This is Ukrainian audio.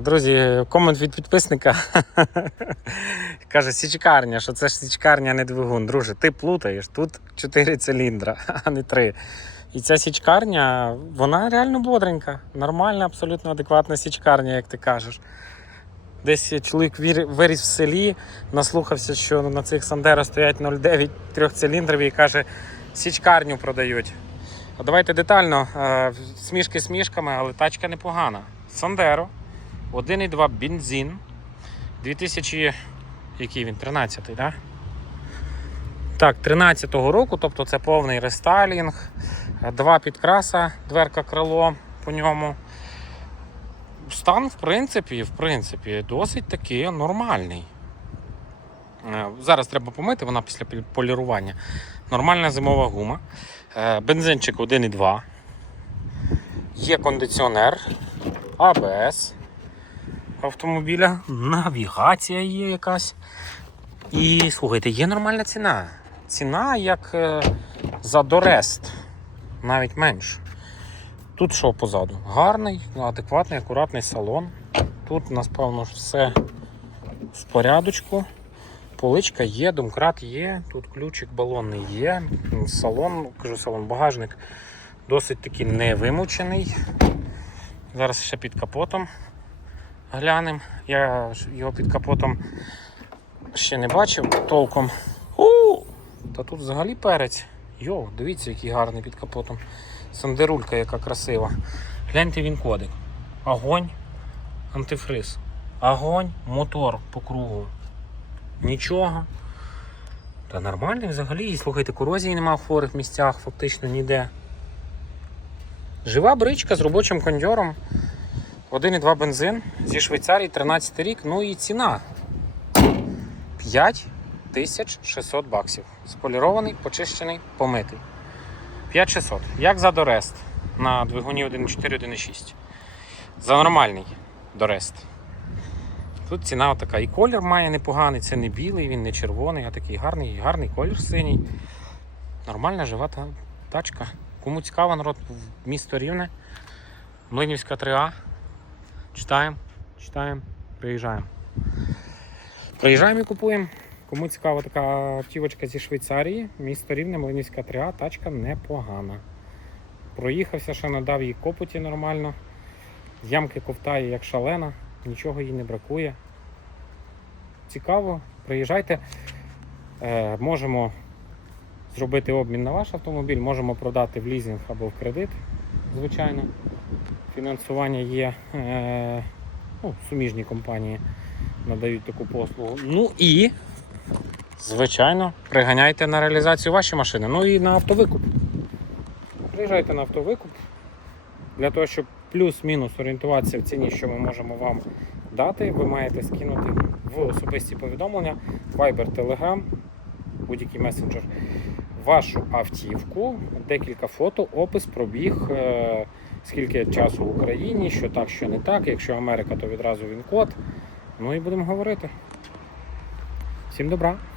Друзі, комент від підписника каже, січкарня, що це ж січкарня, а не двигун. Друже, ти плутаєш, тут 4 циліндра, а не 3. І ця січкарня, вона реально бодренька, нормальна, абсолютно адекватна січкарня, як ти кажеш. Десь чоловік виріс в селі, наслухався, що на цих Сандеро стоять 0,9 трьохциліндрові і каже, січкарню продають. А давайте детально, е, смішки смішками, але тачка непогана. Сандеро, 1,2 бензин. 2000, який він? 13, так? Да? Так, 13-го року, тобто це повний рестайлінг, два підкраса, дверка крило по ньому. Стан, в принципі, в принципі, досить таки нормальний. Е, Зараз треба помити, вона після полірування. Нормальна зимова гума. Е, Бензинчик 1,2. Є кондиціонер, АБС автомобіля, навігація є якась. І слухайте, є нормальна ціна. Ціна як е, за Дорест, навіть менше. Тут що позаду? Гарний, адекватний, акуратний салон. Тут у нас, певно, ж все в порядочку. Поличка є, домкрат є, тут ключик балонний є. Салон, кажу, салон, багажник досить таки невимучений. Зараз ще під капотом глянемо. Я його під капотом ще не бачив толком. У! Та тут взагалі перець. Йо, дивіться, який гарний під капотом. Сандерулька, яка красива. Гляньте він кодик. Огонь, антифриз. Огонь, мотор по кругу. Нічого. Та нормальний взагалі. І слухайте, корозії нема в хворих місцях, фактично ніде. Жива бричка з робочим кондьором. 1,2 бензин зі Швейцарії 13 рік. Ну і ціна 5600 баксів. Сполірований, почищений, помитий. 5600. Як за Дорест на двигуні 1.4, 1.6. За нормальний Дорест. Тут ціна така. І колір має непоганий, це не білий, він не червоний, а такий гарний, гарний колір синій. Нормальна жива тачка. Кому цікаво, народ місто Рівне. Млинівська 3А. Читаємо, читаємо, приїжджаємо. Приїжджаємо і купуємо. Кому цікава така автівочка зі Швейцарії, місто Рівне, Млинівська 3А, тачка непогана. Проїхався, ще надав їй копоті нормально. Ямки ковтає як шалена, нічого їй не бракує. Цікаво, приїжджайте. Е, можемо зробити обмін на ваш автомобіль, можемо продати в лізинг або в кредит, звичайно. Фінансування є, е, ну, суміжні компанії надають таку послугу. Ну і, звичайно, приганяйте на реалізацію ваші машини. Ну і на автовикуп. Приїжджайте на автовикуп для того, щоб плюс-мінус орієнтуватися в ціні, що ми можемо вам дати. Ви маєте скинути в особисті повідомлення Viber, Telegram, будь-який месенджер, вашу автівку, декілька фото, опис, пробіг, е, скільки часу в Україні, що так, що не так. Якщо Америка, то відразу він код. Ну і будемо говорити. Всім добра!